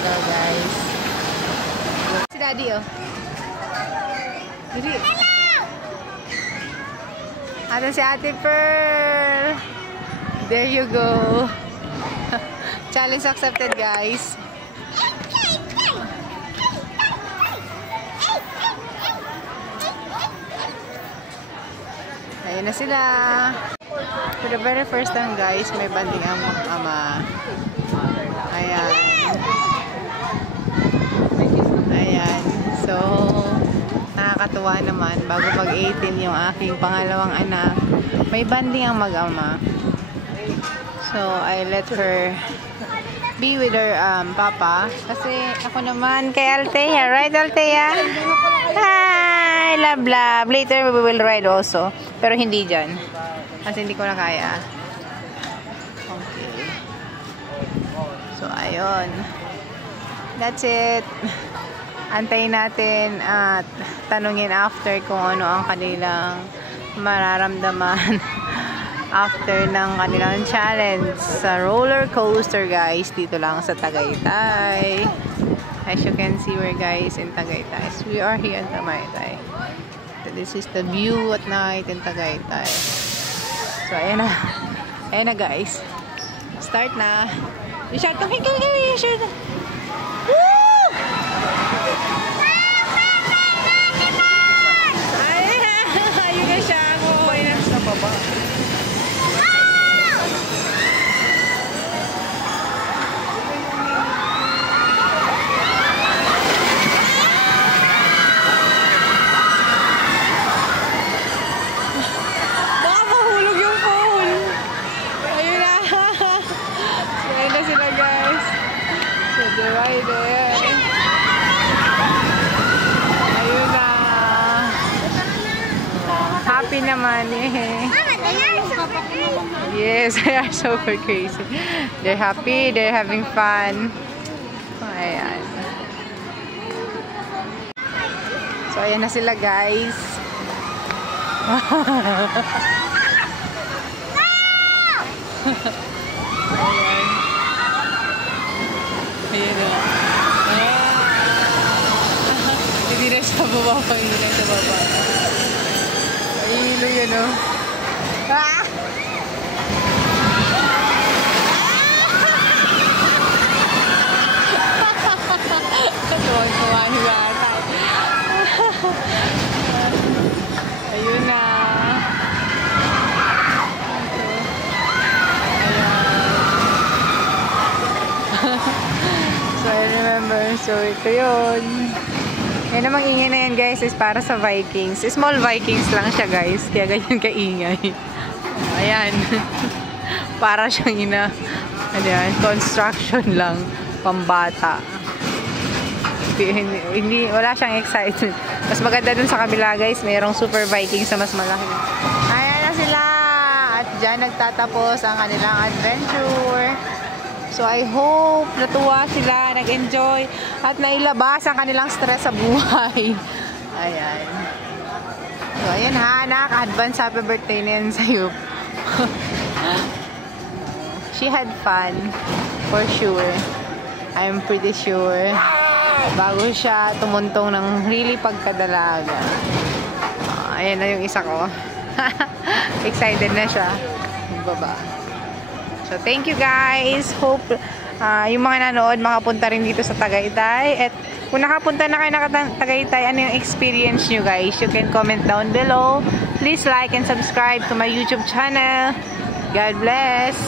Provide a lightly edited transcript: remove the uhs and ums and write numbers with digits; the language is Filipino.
Hello guys. Si Daddy oh. Dali. Ano si Ate Pearl? There you go. Challenge accepted guys. Ayun na sila. For the very first time guys, may banding ang ama. Ayan. Ayan. So, nakakatuwa naman. Bago mag-18 yung aking pangalawang anak, may banding ang mag-ama. So, I let her be with her papa. Kasi ako naman kay Althea. Right, Althea? Hi! Love, love. Later, we will ride also. Pero hindi dyan. Kasi hindi ko na kaya. Okay. So, ayun. That's it. Antayin natin at tanungin after kung ano ang kanilang mararamdaman after ng kanilang challenge sa roller coaster guys. Dito lang sa Tagaytay. As you can see, we're guys in Tagaytay. So, we are here in Tagaytay. So, this is the view at night in Tagaytay. So, ayan na. Ayan na guys. Start na. You should come here. You should. Woo! Ayun na siya. Ayun na sa baba. Right there. Ayun na. Happy naman eh. Yes, they are super crazy. They're happy, they're having fun. Ayan. So ayan na sila guys. Ayan. Ayan o. Hindi na siya baba. Hindi na siya baba. Ayilo yun o. Tuwang-tuwa ni bata. Ayun na. So, I remember. So, ito yun. Yan namang ingay na yan, guys, is para sa Vikings. Small Vikings lang siya, guys. Kaya ganyan kaingay. Ayan. Para siyang construction lang. Pambata. Wala siyang excited. Mas maganda dun sa kabila, guys. Mayroong Super Vikings na mas malaki. Ayan na sila. At dyan nagtatapos ang kanilang adventure. So, I hope natuwa sila, nag-enjoy, at nailabas ang kanilang stress sa buhay. Ayan. So, ayan ha, advance happy birthday na yan sa'yo. She had fun, for sure. I'm pretty sure. Bago siya tumuntong ng really pagkadalaga. Ayan na yung isa ko. Excited na siya. Baba. So, thank you guys. Hope yung mga nanood makapunta rin dito sa Tagaytay. At kung nakapunta na kayo ng Tagaytay, ano yung experience nyo guys? You can comment down below. Please like and subscribe to my YouTube channel. God bless!